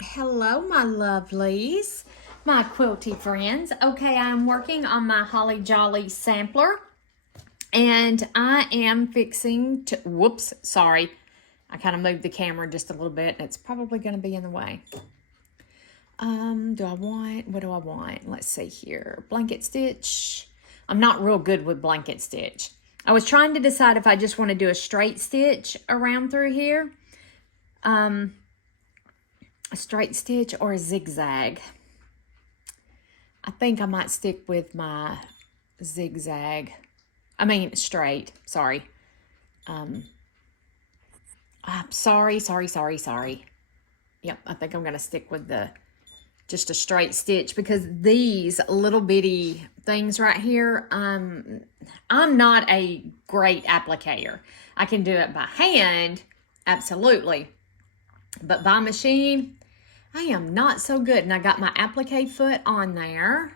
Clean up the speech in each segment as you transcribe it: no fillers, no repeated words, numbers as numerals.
Hello, my lovelies, my quilty friends. Okay, I'm working on my Holly Jolly sampler, and I am fixing to, whoops, sorry. I kind of moved the camera just a little bit, and it's probably going to be in the way. What do I want? Let's see here. Blanket stitch. I'm not real good with blanket stitch. I was trying to decide if I just want to do a straight stitch around through here. A straight stitch or a zigzag. I think I might stick with my zigzag. I mean straight, sorry. Sorry. Yep, I think I'm gonna stick with just a straight stitch because these little bitty things right here, I'm not a great applicator. I can do it by hand, absolutely. But by machine, I am not so good. And I got my applique foot on there.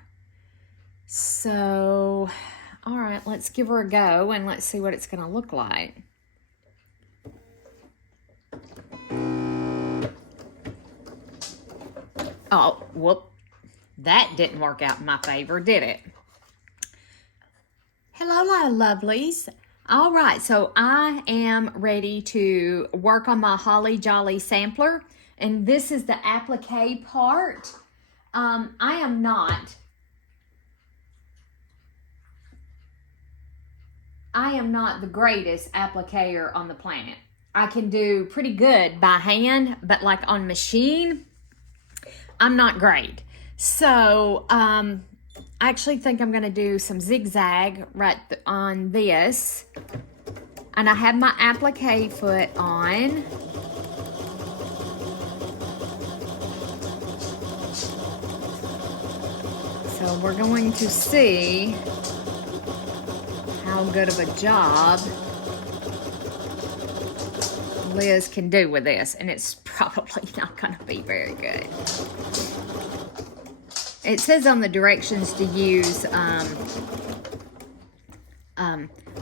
So, all right, let's give her a go and let's see what it's going to look like. Oh, whoop. That didn't work out in my favor, did it? Hello, my lovelies. All right, so I am ready to work on my Holly Jolly sampler. And this is the applique part. I am not the greatest applicator on the planet. I can do pretty good by hand, but like on machine, I'm not great. So I actually think I'm going to do some zigzag right on this. And I have my applique foot on. So we're going to see how good of a job Liz can do with this. And it's probably not going to be very good. It says on the directions to use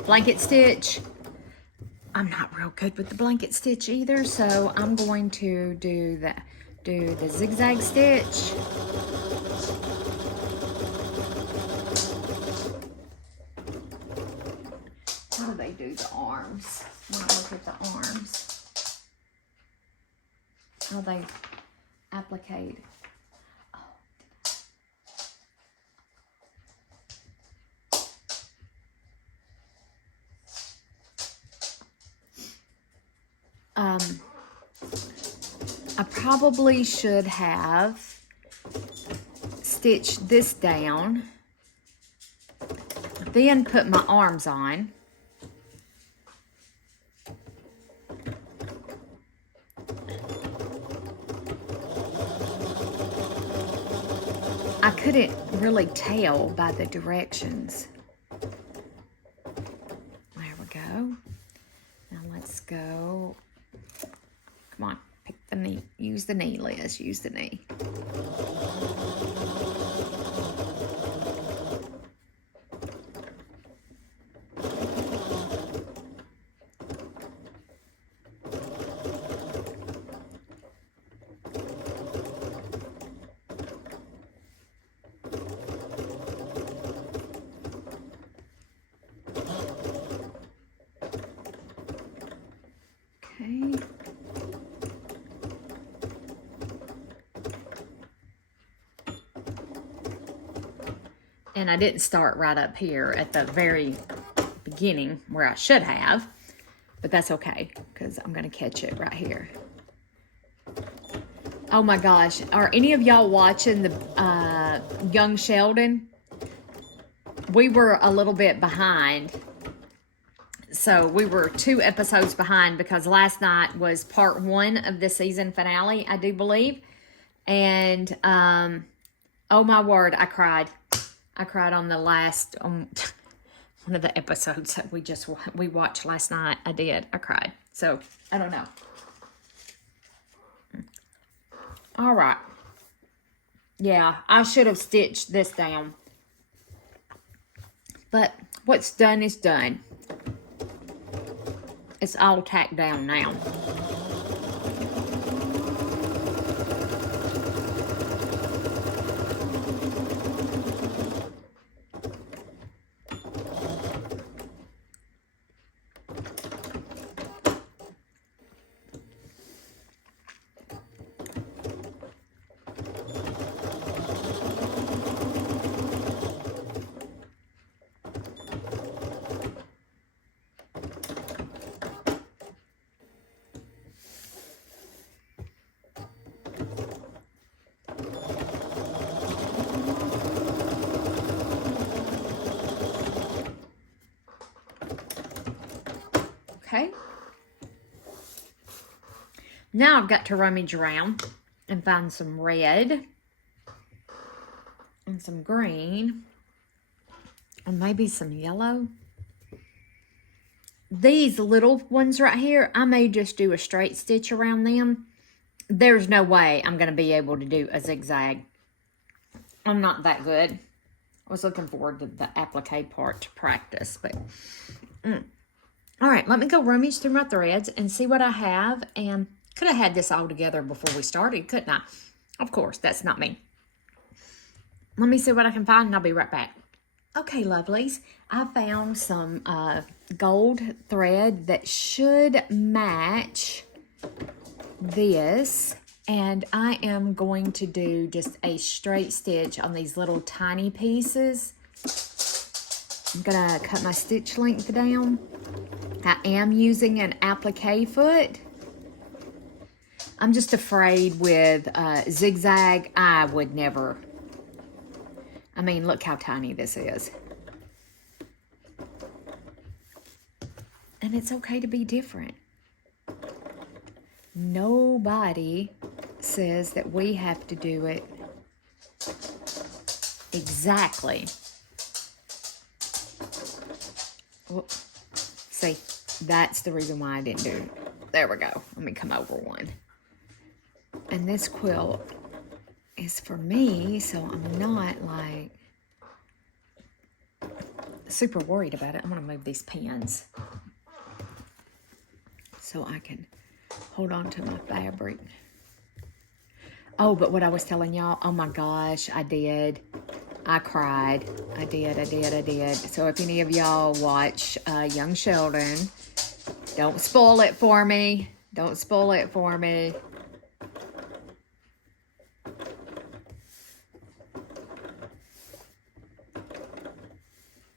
blanket stitch. I'm not real good with the blanket stitch either, so I'm going to do the zigzag stitch. How do they do the arms? When I look at the arms, how they applicate. I probably should have stitched this down, then put my arms on. I couldn't really tell by the directions. There we go. Now let's go. Come on, pick the knee. Use the knee, Liz. Use the knee. Okay. And I didn't start right up here at the very beginning where I should have, but that's okay because I'm going to catch it right here. Oh my gosh, are any of y'all watching the Young Sheldon? We were a little bit behind. So we were 2 episodes behind because last night was part 1 of the season finale, I do believe. And, oh my word, I cried. I cried on the last, one of the episodes that we watched last night. I did. I cried. So, I don't know. All right. Yeah, I should have stitched this down. But what's done is done. It's all tacked down now. Okay. Now I've got to rummage around and find some red and some green and maybe some yellow. These little ones right here, I may just do a straight stitch around them. There's no way I'm going to be able to do a zigzag. I'm not that good. I was looking forward to the applique part to practice, but all right, let me go rummage through my threads and see what I have. And could have had this all together before we started, couldn't I? Of course, that's not me. Let me see what I can find and I'll be right back. Okay, lovelies, I found some gold thread that should match this. And I am going to do just a straight stitch on these little tiny pieces. I'm gonna cut my stitch length down. I am using an applique foot. I'm just afraid with zigzag, I would never. I mean, look how tiny this is. And it's okay to be different. Nobody says that we have to do it exactly. Whoop. See, that's the reason why I didn't do it. There we go. Let me come over one. And this quilt is for me, so I'm not like super worried about it. I'm going to move these pins so I can hold on to my fabric. Oh, but what I was telling y'all, oh my gosh, I did. I cried. I did. So if any of y'all watch Young Sheldon, don't spoil it for me. Don't spoil it for me.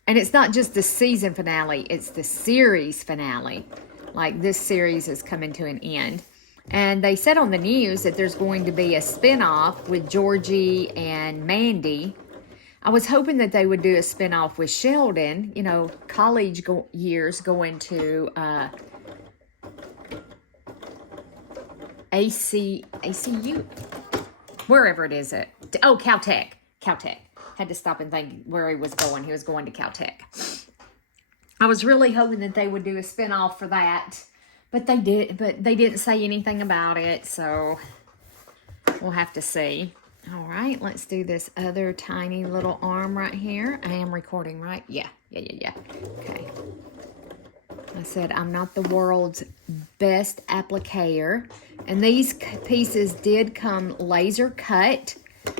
And it's not just the season finale, it's the series finale. Like, this series is coming to an end. And they said on the news that there's going to be a spinoff with Georgie and Mandy. I was hoping that they would do a spinoff with Sheldon, you know, college years going to ACU, wherever it is. Oh, Caltech. Had to stop and think where he was going. He was going to Caltech. I was really hoping that they would do a spinoff for that, but they didn't say anything about it, so we'll have to see. All right, let's do this other tiny little arm right here. I am recording, right? Yeah. Okay. I said I'm not the world's best appliquer, and these pieces did come laser cut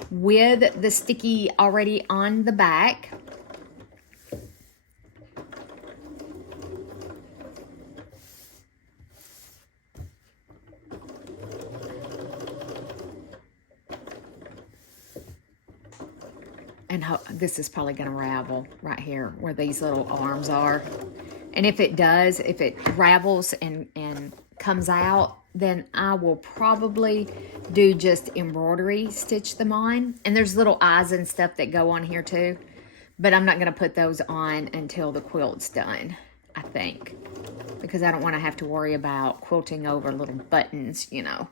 with the sticky already on the back. And this is probably going to ravel right here where these little arms are. And if it does, if it ravels and comes out, then I will probably do just embroidery, stitch them on. And there's little eyes and stuff that go on here too. But I'm not going to put those on until the quilt's done, I think. Because I don't want to have to worry about quilting over little buttons, you know.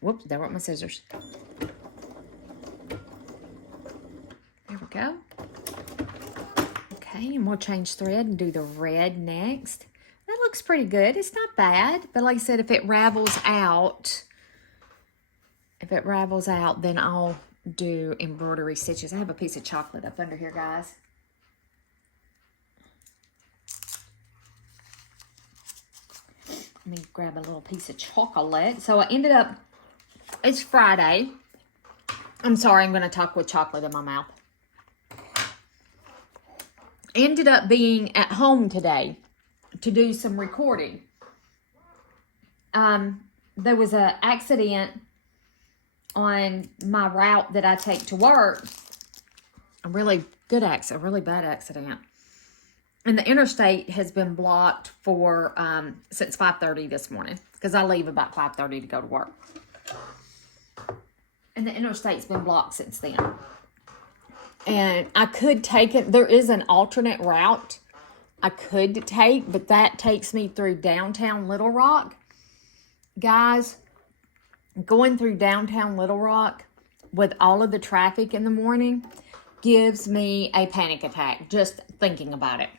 Whoops, there went my scissors. There we go. Okay, and we'll change thread and do the red next. That looks pretty good. It's not bad, but like I said, if it ravels out, then I'll do embroidery stitches. I have a piece of chocolate up under here, guys. Let me grab a little piece of chocolate. So I ended up, it's Friday. I'm sorry, I'm going to talk with chocolate in my mouth. Ended up being at home today to do some recording. There was an accident on my route that I take to work. A really good accident, a really bad accident. And the interstate has been blocked for since 5:30 this morning, because I leave about 5:30 to go to work. And the interstate's been blocked since then. And I could take it. There is an alternate route I could take, but that takes me through downtown Little Rock. Guys, going through downtown Little Rock with all of the traffic in the morning gives me a panic attack just thinking about it.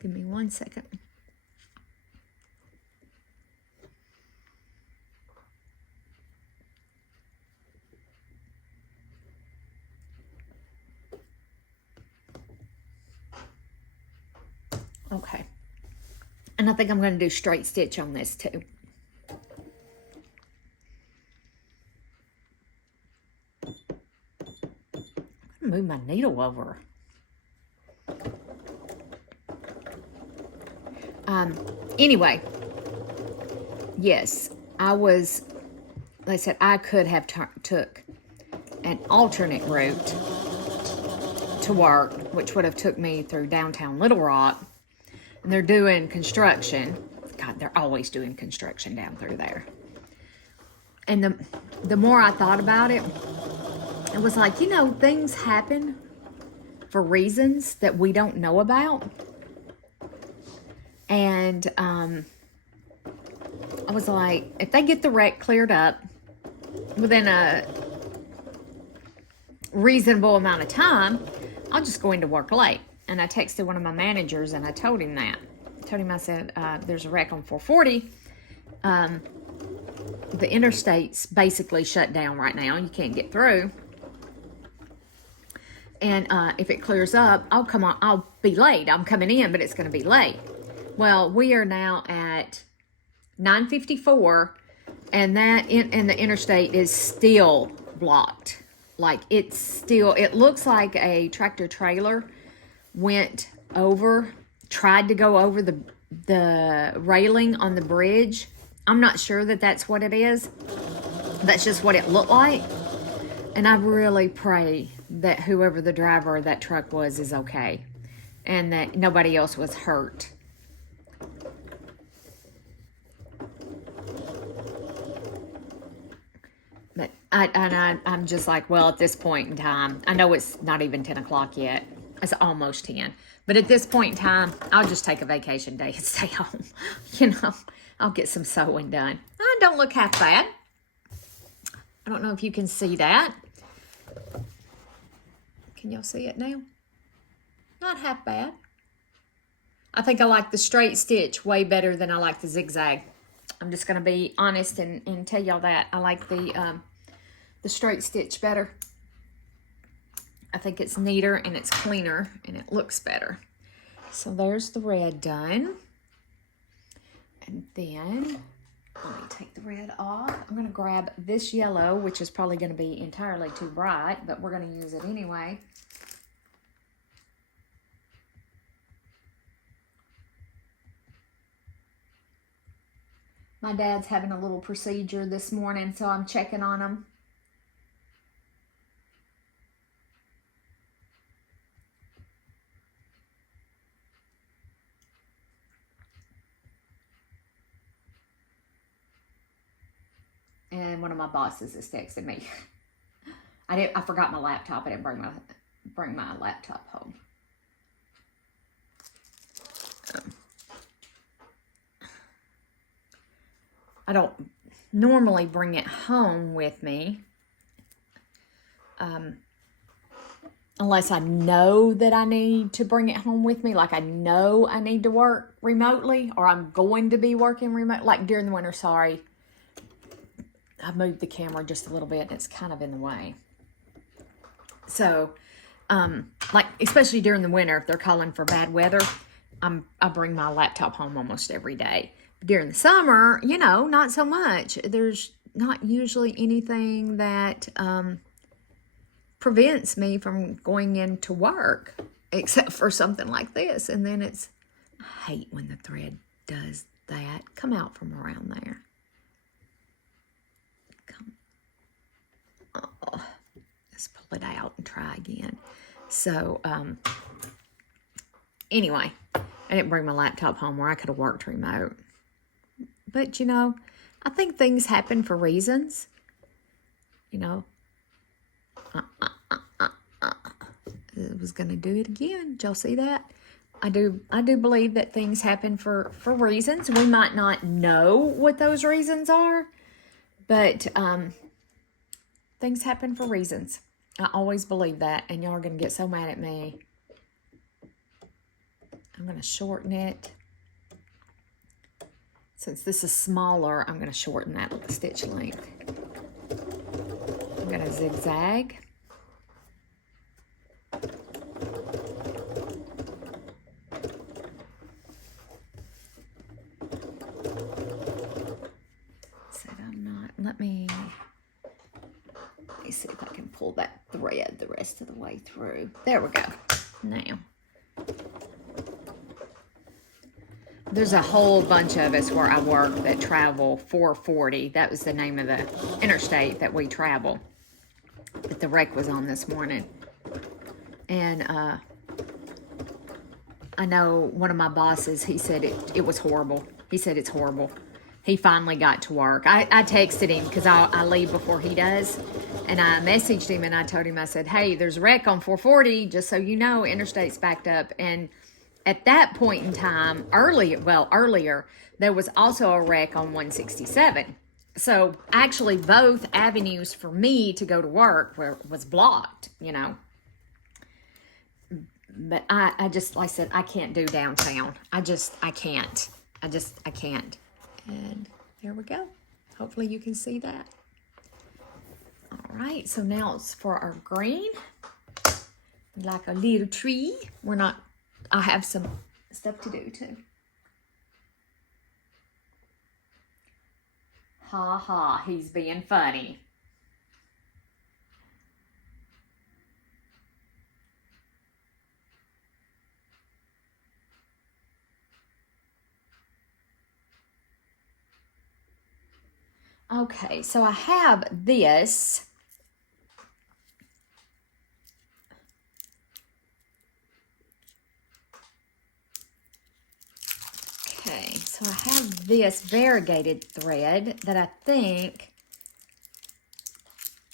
Give me 1 second. Okay. And I think I'm going to do straight stitch on this too. I'm going to move my needle over. Anyway, yes, like I said, I could have took an alternate route to work, which would have took me through downtown Little Rock. And they're doing construction. God, they're always doing construction down through there. And the more I thought about it, it was like, things happen for reasons that we don't know about. And I was like, if they get the wreck cleared up within a reasonable amount of time, I'll just go into work late. And I texted one of my managers and I told him that. I said, there's a wreck on 440. The interstate's basically shut down right now. You can't get through. And if it clears up, I'll be late. I'm coming in, but it's going to be late. Well, we are now at 9:54, and and the interstate is still blocked. Like it looks like a tractor trailer tried to go over the railing on the bridge. I'm not sure that that's what it is. That's just what it looked like. And I really pray that whoever the driver of that truck was is okay, and that nobody else was hurt. But I'm just like, well, at this point in time, I know it's not even 10 o'clock yet. It's almost 10. But at this point in time, I'll just take a vacation day and stay home. I'll get some sewing done. I don't look half bad. I don't know if you can see that. Can y'all see it now? Not half bad. I think I like the straight stitch way better than I like the zigzag. I'm just going to be honest and tell y'all that. I like the straight stitch better. I think it's neater and it's cleaner and it looks better. So there's the red done. And then, let me take the red off. I'm going to grab this yellow, which is probably going to be entirely too bright, but we're going to use it anyway. My dad's having a little procedure this morning, so I'm checking on him. And one of my bosses is texting me. I forgot my laptop. I didn't bring my laptop home. I don't normally bring it home with me. Unless I know that I need to bring it home with me. Like I know I need to work remotely, or I'm going to be working remote. Like during the winter, sorry. I moved the camera just a little bit and it's kind of in the way. So, like, especially during the winter, if they're calling for bad weather, I bring my laptop home almost every day. During the summer, not so much. There's not usually anything that prevents me from going into work, except for something like this. And then I hate when the thread does that. Come out from around there. Oh, let's pull it out and try again. So, anyway, I didn't bring my laptop home where I could have worked remote. But, I think things happen for reasons. it was going to do it again. Did y'all see that? I do believe that things happen for reasons. We might not know what those reasons are, but things happen for reasons. I always believe that, and y'all are going to get so mad at me. I'm going to shorten it. Since this is smaller, I'm going to shorten that stitch length. I'm going to zigzag. Said I'm not, let me see if I can pull that thread the rest of the way through. There we go. Now, there's a whole bunch of us where I work that travel 440. That was the name of the interstate that we travel, that the wreck was on this morning. And I know one of my bosses, he said it was horrible. He said it's horrible. He finally got to work. I texted him because I leave before he does. And I messaged him and I told him, I said, hey, there's a wreck on 440. Just so you know, interstate's backed up. And at that point in time, earlier, there was also a wreck on 167. So actually both avenues for me to go to work was blocked, you know. But I just, like I said, I can't do downtown. I can't. I can't. And there we go. Hopefully you can see that. All right, so now it's for our green. Like a little tree. I have some stuff to do too. Ha ha, he's being funny. Okay, so I have this. Okay, so I have this variegated thread that I think,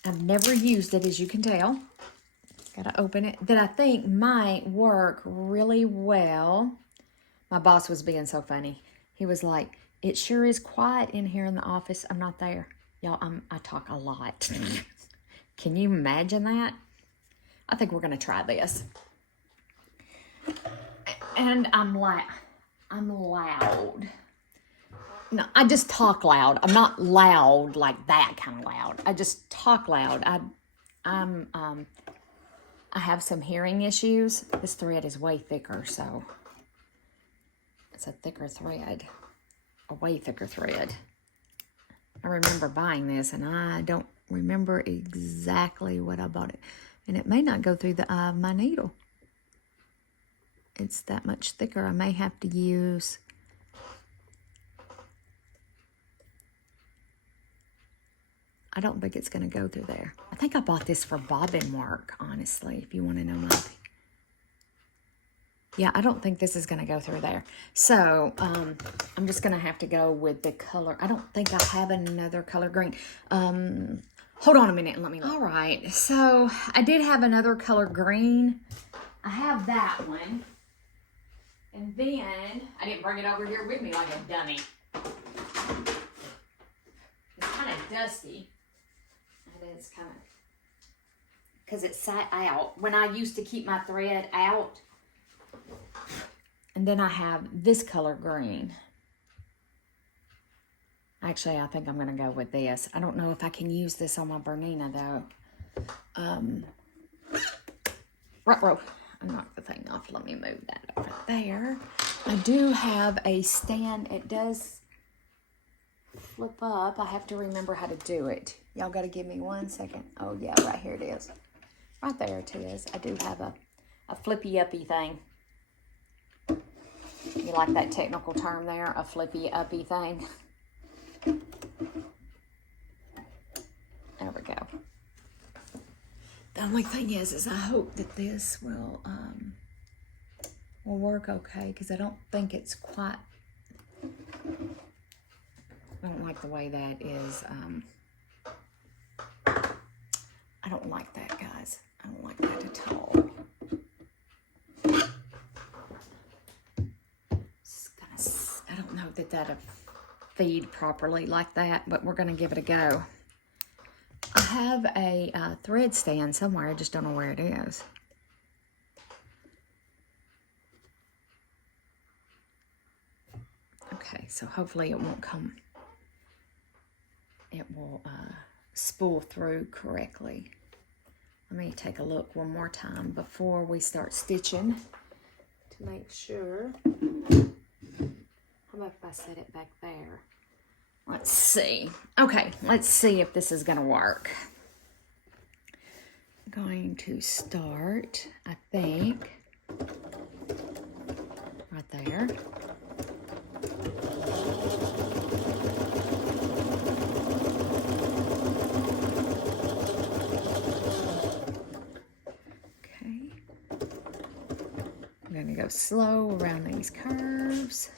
I've never used it, as you can tell. Gotta open it. That I think might work really well. My boss was being so funny. He was like, it sure is quiet in here in the office. I'm not there. Y'all, I talk a lot. Can you imagine that? I think we're going to try this. And I'm loud. No, I just talk loud. I'm not loud like that kind of loud. I just talk loud. I have some hearing issues. This thread is way thicker, so it's a thicker thread. A way thicker thread. I remember buying this, and I don't remember exactly what I bought it. And it may not go through the eye of my needle. It's that much thicker. I may have to use... I don't think it's going to go through there. I think I bought this for bobbin work, honestly, if you want to know my opinion. Yeah, I don't think this is going to go through there. So, I'm just going to have to go with the color. I don't think I have another color green. Hold on a minute and let me look. All right, so I did have another color green. I have that one. And then, I didn't bring it over here with me like a dummy. It's kind of dusty. It is kind of, because it sat out. When I used to keep my thread out. And then I have this color green. Actually, I think I'm going to go with this. I don't know if I can use this on my Bernina, though. Ruh-roh. I knocked the thing off. Let me move that over there. I do have a stand. It does flip up. I have to remember how to do it. Y'all got to give me 1 second. Oh, yeah, right here it is. Right there it is. I do have a flippy-uppy thing. You like that technical term there? A flippy-uppy thing. There we go. The only thing is I hope that this will work okay, because I don't think it's quite... I don't like the way that is. I don't like that, guys. I don't like that at all. that that'll feed properly like that, but we're going to give it a go. I have a thread stand somewhere. I just don't know where it is. Okay, so hopefully it won't come. It will spool through correctly. Let me take a look one more time before we start stitching to make sure. How about if I set it back there? Let's see. Okay, let's see if this is going to work. I'm going to start, I think, right there. Okay. I'm going to go slow around these curves.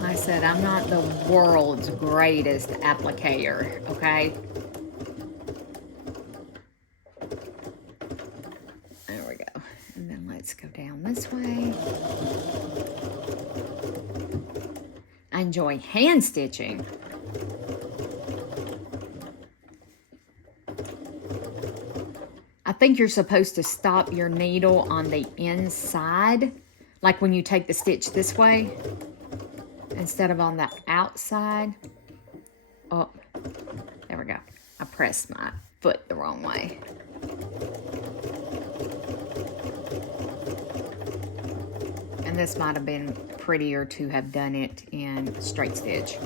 I said I'm not the world's greatest applicator, okay? There we go. And then let's go down this way. I enjoy hand stitching. I think you're supposed to stop your needle on the inside, like when you take the stitch this way, instead of on the outside. Oh, there we go. I pressed my foot the wrong way. And this might have been prettier to have done it in straight stitch.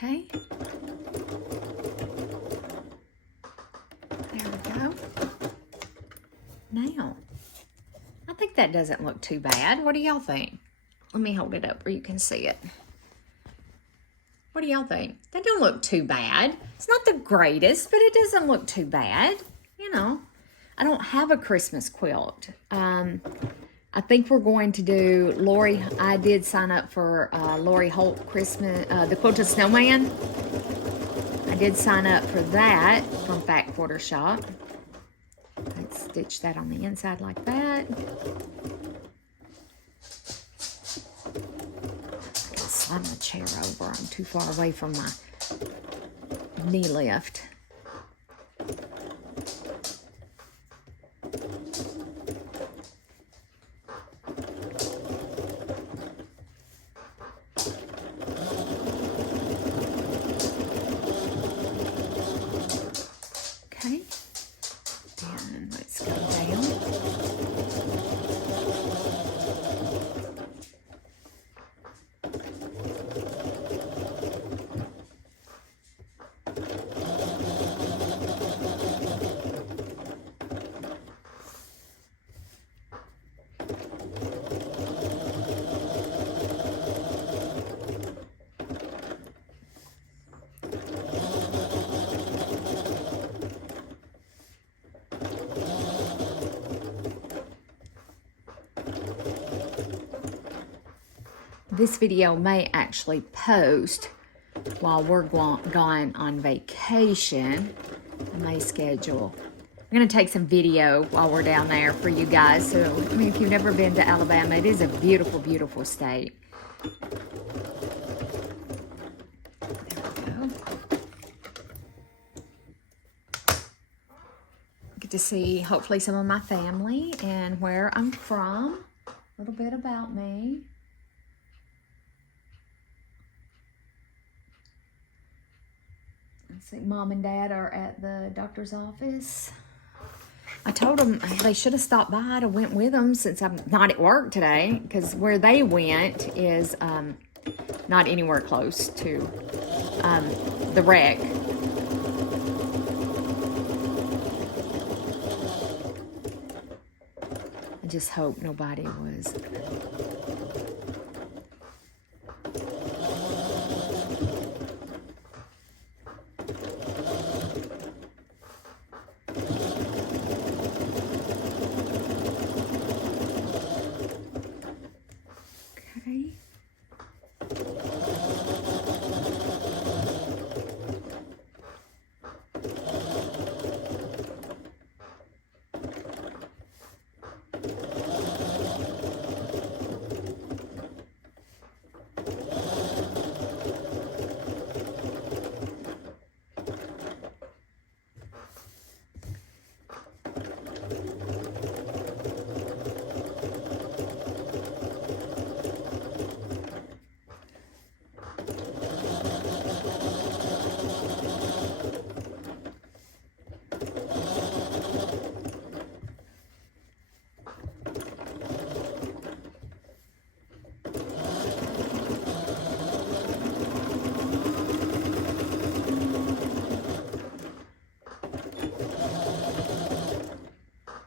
Okay. There we go. Now, I think that doesn't look too bad. What do y'all think? Let me hold it up where you can see it. What do y'all think? That don't look too bad. It's not the greatest, but it doesn't look too bad. You know, I don't have a Christmas quilt. I think we're going to do Lori. I did sign up for Lori Holt Christmas, the Quilted Snowman. I did sign up for that from Fat Quarter Shop. Let's stitch that on the inside like that. I can slide my chair over. I'm too far away from my knee lift. Okay, and let's go down. This video may actually post while we're gone on vacation. I may schedule. I'm going to take some video while we're down there for you guys. So, I mean, if you've never been to Alabama, it is a beautiful, beautiful state. There we go. Get to see, hopefully, some of my family and where I'm from. A little bit about me. Let's see, Mom and Dad are at the doctor's office. I told them they should have stopped by. I went with them since I'm not at work today, because where they went is not anywhere close to the wreck. just hope nobody was.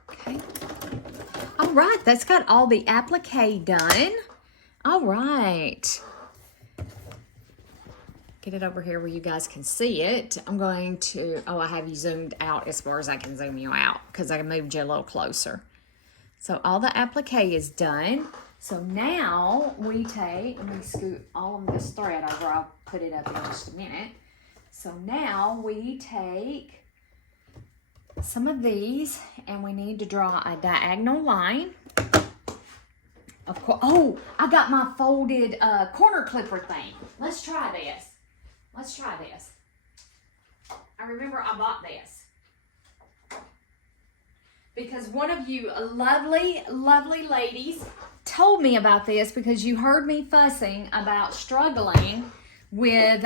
Okay. All right, that's got all the applique done. All right. Get it over here where you guys can see it. I'm going to, I have you zoomed out as far as I can zoom you out because I moved you a little closer. So all the applique is done. So now we take, let me scoot all of this thread over. I'll put it up in just a minute. So now we take some of these and we need to draw a diagonal line. Of course, oh, I got my folded corner clipper thing. Let's try this. Let's try this. I remember I bought this because one of you lovely, lovely ladies told me about this because you heard me fussing about struggling with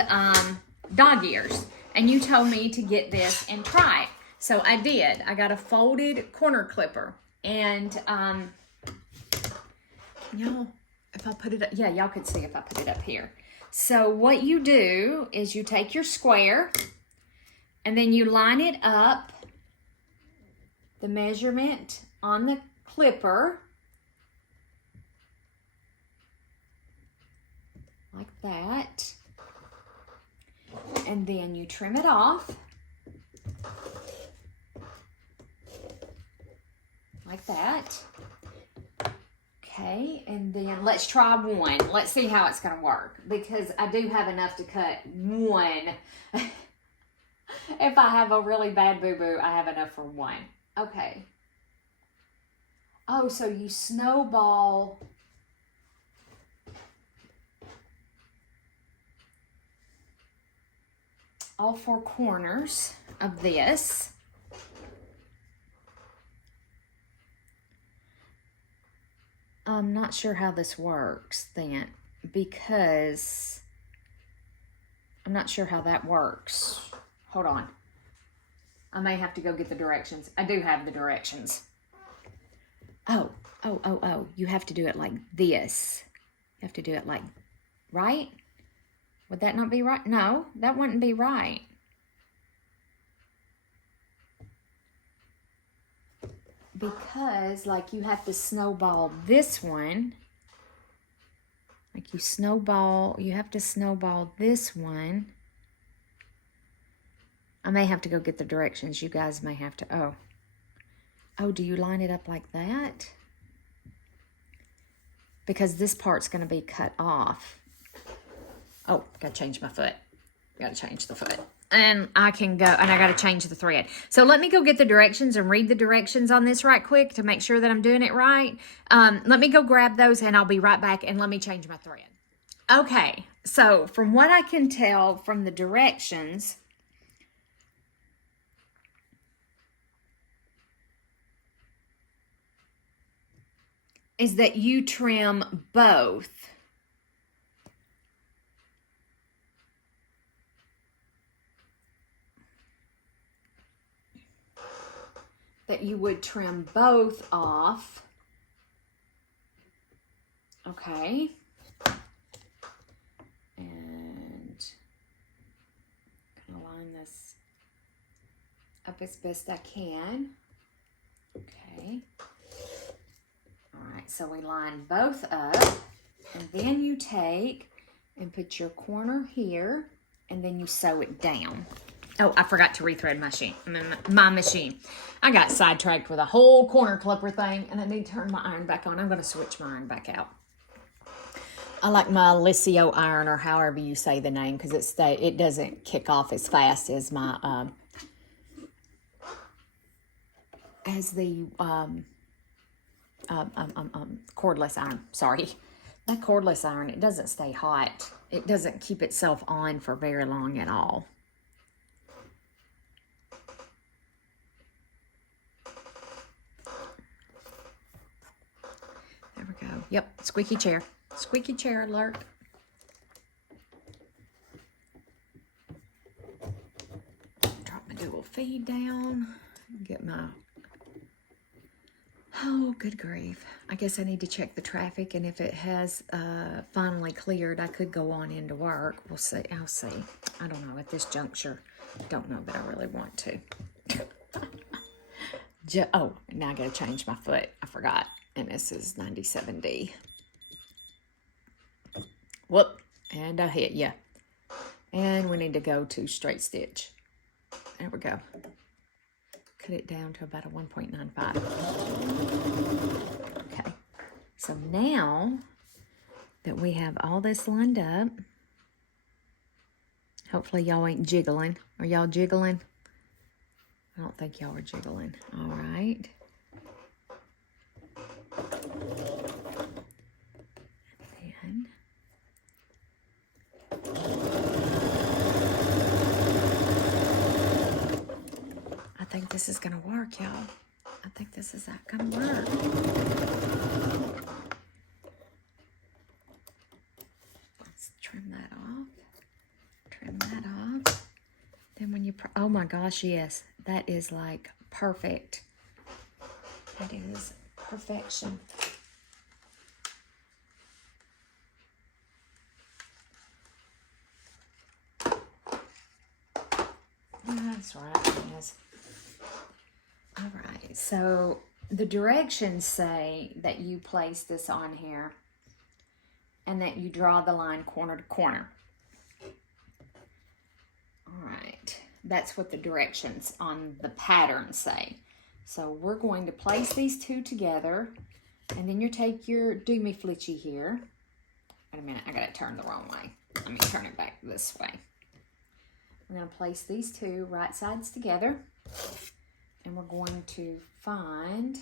dog ears, and you told me to get this and try it. So I did. I got a folded corner clipper, and y'all, if I put it up, yeah, y'all could see if I put it up here. So what you do is you take your square and then you line it up, the measurement on the clipper, like that, and then you trim it off. Like that. Okay, and then let's try one. Let's see how it's going to work because I do have enough to cut one. If I have a really bad boo-boo, I have enough for one. Okay. Oh, so you snowball all four corners of this. I'm not sure how this works then because I'm not sure how that works. Hold on. I may have to go get the directions. I do have the directions. Oh. You have to do it like this. You have to do it like, right? Would that not be right? No, that wouldn't be right. Because like you have to snowball this one. Like you have to snowball this one. I may have to go get the directions. You guys may have to, oh, do you line it up like that? Because this part's going to be cut off. Oh, got to change my foot. Got to change the foot. And I can go, and I got to change the thread. So let me go get the directions and read the directions on this right quick to make sure that I'm doing it right. Let me go grab those and I'll be right back, and let me change my thread. Okay, so from what I can tell from the directions, is that you trim both. That you would trim both off. Okay. And I'm gonna line this up as best I can. Okay. So we line both up, and then you take and put your corner here, and then you sew it down. Oh, I forgot to rethread my machine. I got sidetracked with a whole corner clipper thing, and I need to turn my iron back on. I'm going to switch my iron back out. I like my Licio iron, or however you say the name, because it doesn't kick off as fast as my cordless iron. Sorry, that cordless iron, it doesn't stay hot. It doesn't keep itself on for very long at all. There we go. Yep, squeaky chair. Squeaky chair alert. Drop my dual feed down. Get my... Oh, good grief. I guess I need to check the traffic, and if it has finally cleared, I could go on into work. We'll see. I'll see. I don't know at this juncture. Don't know, but I really want to. Oh, now I got to change my foot. I forgot. And this is 97D. Whoop. And I hit you. And we need to go to straight stitch. There we go. Cut it down to about a 1.95. Okay. So now that we have all this lined up, hopefully y'all ain't jiggling. Are y'all jiggling? I don't think y'all are jiggling. All right. And I think this is going to work, y'all. I think this is going to work. Let's trim that off. Trim that off. Then when you... Oh my gosh, yes. That is like perfect. That is perfection. That's right, yes. All right, so the directions say that you place this on here and that you draw the line corner to corner. All right, that's what the directions on the pattern say. So we're going to place these two together, and then you take your do-me flitchy here. Wait a minute, I got it turned the wrong way. Let me turn it back this way. We're going to place these two right sides together, and we're going to find,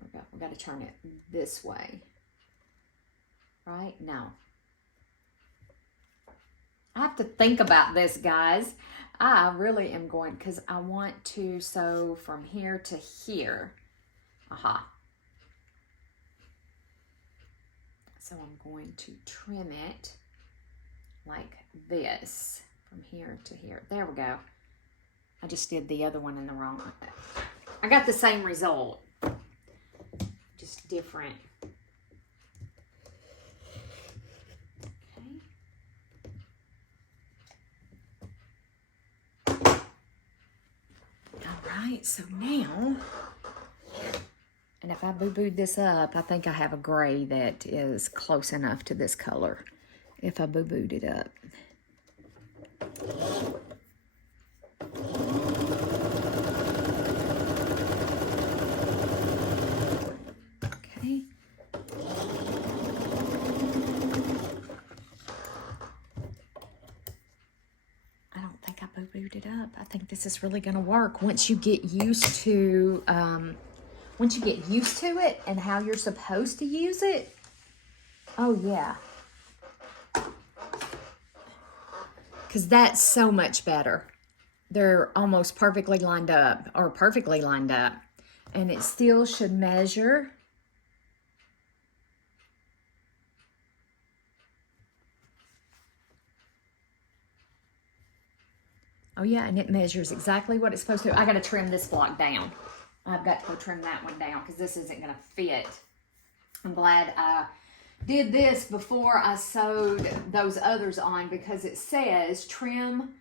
we've got to turn it this way, right? Now, I have to think about this, guys. I really am going, because I want to sew from here to here. Aha. So I'm going to trim it like this from here to here. There we go. I just did the other one in the wrong one. I got the same result, just different. Okay. All right, so now, and if I boo-booed this up, I think I have a gray that is close enough to this color. If I boo-booed it up. Okay. I don't think I boo-booed it up. I think this is really going to work once you get used to it and how you're supposed to use it. Oh yeah. Because that's so much better. They're almost perfectly lined up, or perfectly lined up. And it still should measure. Oh yeah, and it measures exactly what it's supposed to. I got to trim this block down. I've got to go trim that one down because this isn't going to fit. I'm glad I did this before I sewed those others on, because it says trim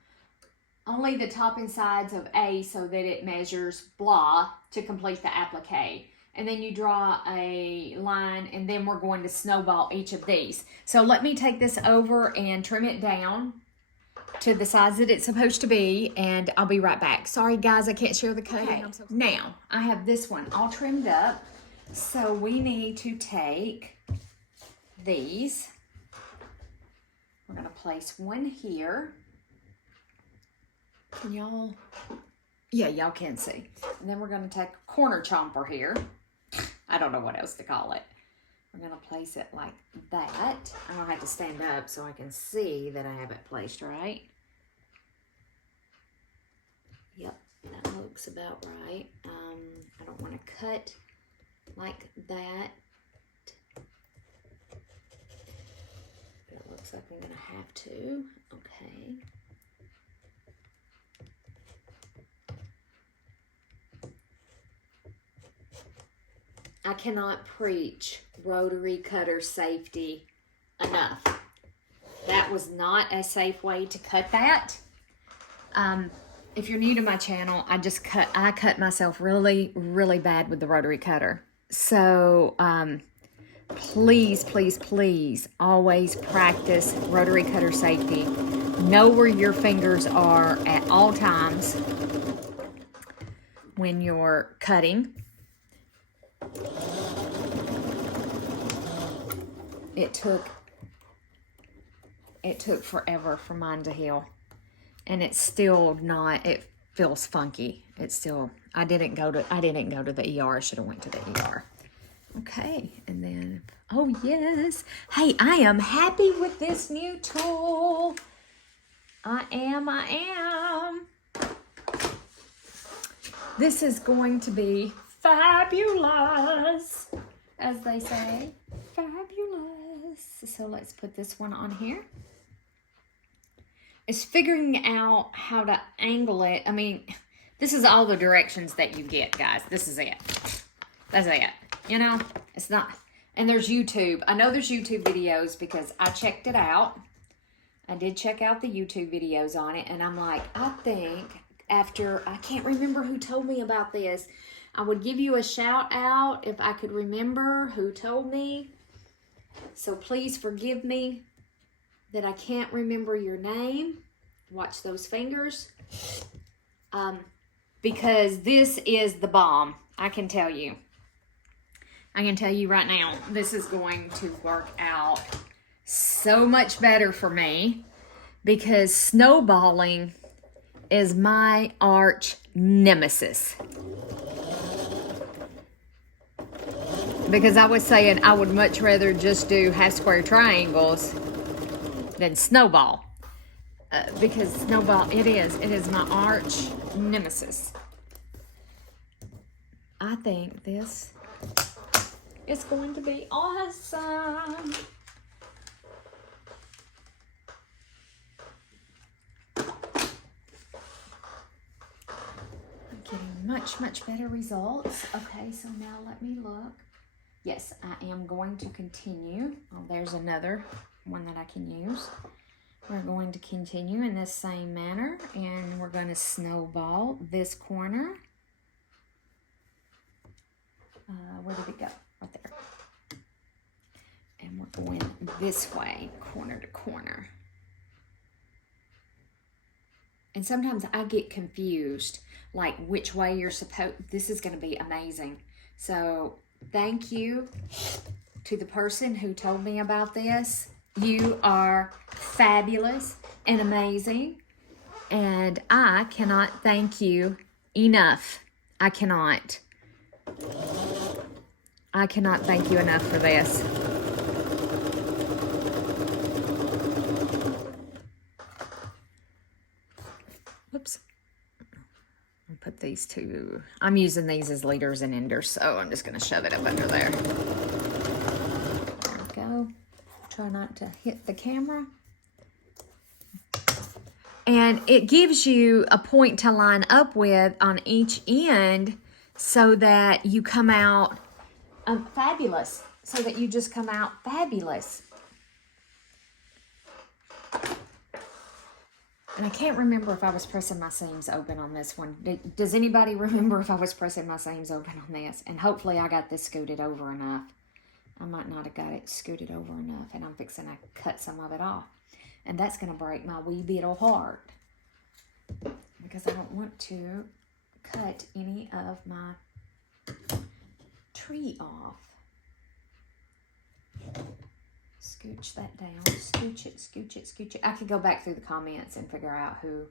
only the top and sides of A so that it measures blah to complete the applique. And then you draw a line, and then we're going to snowball each of these. So let me take this over and trim it down to the size that it's supposed to be, and I'll be right back. Sorry guys, I can't share the cutting. Okay. Now, I have this one all trimmed up, so we need to take these. We're gonna place one here. Can y'all, yeah, y'all can see. And then we're gonna take a corner chomper here. I don't know what else to call it. We're gonna place it like that. I'm gonna have to stand up so I can see that I have it placed right. Yep, that looks about right. I don't want to cut like that. But it looks like I'm gonna have to. Okay. I cannot preach rotary cutter safety enough. That was not a safe way to cut that. If you're new to my channel, I cut myself really, really bad with the rotary cutter. So please, please, please always practice rotary cutter safety. Know where your fingers are at all times when you're cutting. It took forever for mine to heal, and it's still not. It feels funky. It's still. I didn't go to the ER. I should have went to the ER. Okay, and then oh yes, hey, I am happy with this new tool. I am. This is going to be fabulous, as they say. Fabulous. So let's put this one on here. It's figuring out how to angle it. I mean, this is all the directions that you get, guys. This is it. That's it. You know, it's not. And there's YouTube. I know there's YouTube videos because I checked it out. I did check out the YouTube videos on it. And I'm like, I think after, I can't remember who told me about this. I would give you a shout out if I could remember who told me. So please forgive me that I can't remember your name. Watch those fingers. Because this is the bomb. I can tell you. I can tell you right now, this is going to work out so much better for me because snowballing is my arch nemesis. Because I was saying I would much rather just do half square triangles than snowball. Because snowball, it is my arch nemesis. I think this is going to be awesome. I'm getting much, much better results. Okay, so now let me look. Yes, I am going to continue. Oh, there's another one that I can use. We're going to continue in this same manner, and we're going to snowball this corner. Where did it go? Right there. And we're going this way, corner to corner. And sometimes I get confused, like which way you're supposed. This is going to be amazing. So thank you to the person who told me about this. You are fabulous and amazing. And I cannot thank you enough. I cannot thank you enough for this. Whoops. I'll put these two. I'm using these as leaders and enders, so I'm just going to shove it up under there. There we go. Try not to hit the camera. And it gives you a point to line up with on each end so that you come out fabulous. So that you just come out fabulous. And I can't remember if I was pressing my seams open on this one. Does anybody remember if I was pressing my seams open on this? And hopefully I got this scooted over enough. I might not have got it scooted over enough, and I'm fixing to cut some of it off. And that's going to break my wee little heart, because I don't want to cut any of my tree off. Scooch that down. Scooch it, scooch it, scooch it. I could go back through the comments and figure out who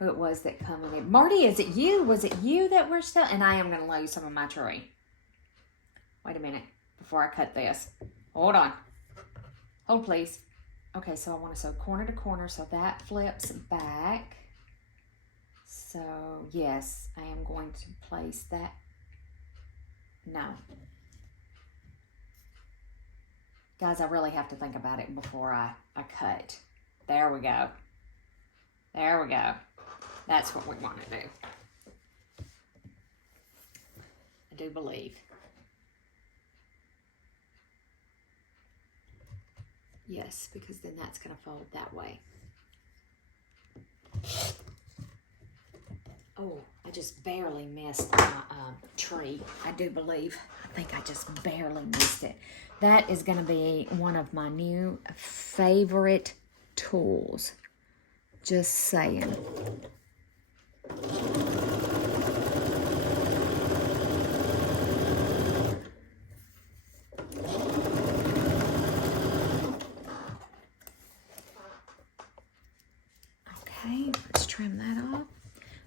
it was that commented. Marty, is it you? Was it you that were still? And I am going to lose some of my tree. Wait a minute before I cut this. Hold on. Hold, please. Okay, so I want to sew corner to corner so that flips back. So, yes, I am going to place that. No. Guys, I really have to think about it before I cut. There we go. There we go. That's what we want to do. I do believe. Yes, because then that's going to fold that way. Oh, I just barely missed my tree. I do believe. I think I just barely missed it. That is going to be one of my new favorite tools. Just saying. Okay, let's trim that off.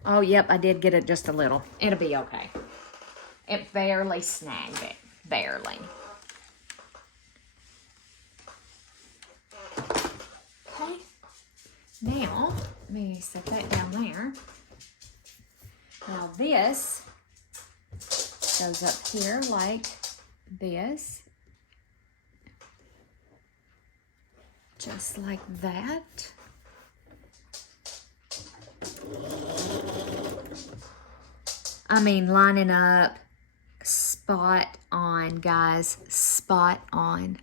Oh, yep, I did get it just a little. It'll be okay. It barely snagged it. Barely. Okay. Now, let me set that down there. Now this goes up here like this. Just like that. I mean, lining up spot on, guys. Spot on.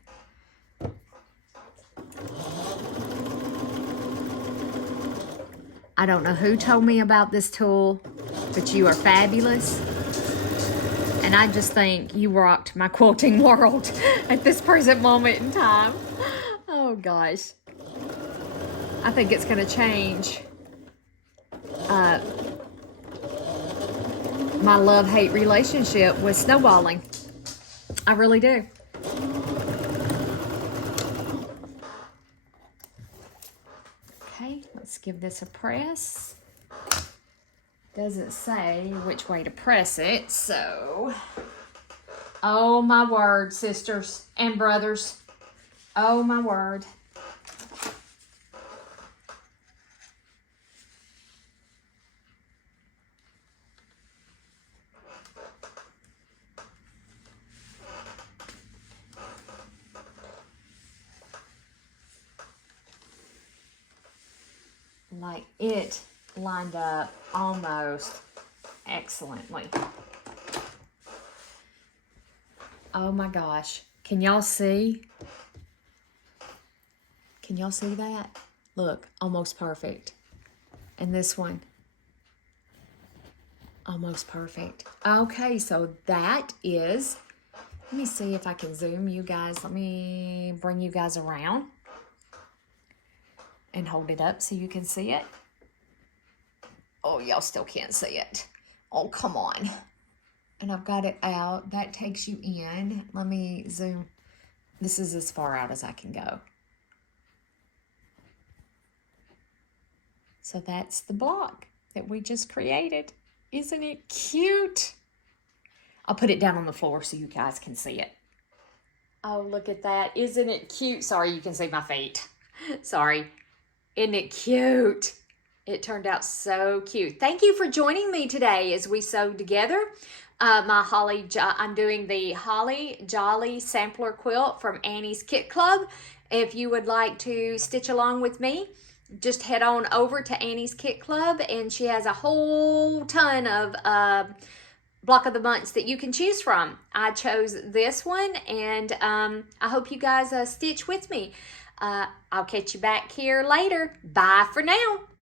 I don't know who told me about this tool, but you are fabulous. And I just think you rocked my quilting world at this present moment in time. Oh, gosh. I think it's going to change my love-hate relationship with snowballing. I really do. Okay, let's give this a press. Doesn't say which way to press it, so... Oh, my word, sisters and brothers. Oh, my word. Like, it lined up almost excellently. Oh my gosh. Can y'all see? Can y'all see that? Look, almost perfect. And this one, almost perfect. Okay, so that is, let me see if I can zoom you guys. Let me bring you guys around and hold it up so you can see it. Oh, y'all still can't see it. Oh, come on. And I've got it out. That takes you in. Let me zoom. This is as far out as I can go. So that's the block that we just created. Isn't it cute? I'll put it down on the floor so you guys can see it. Oh, look at that. Isn't it cute? Sorry, you can see my feet. Sorry. Isn't it cute? It turned out so cute. Thank you for joining me today as we sewed together. I'm doing the Holly Jolly Sampler Quilt from Annie's Kit Club. If you would like to stitch along with me, just head on over to Annie's Kit Club, and she has a whole ton of block of the months that you can choose from. I chose this one, and I hope you guys stitch with me. I'll catch you back here later. Bye for now.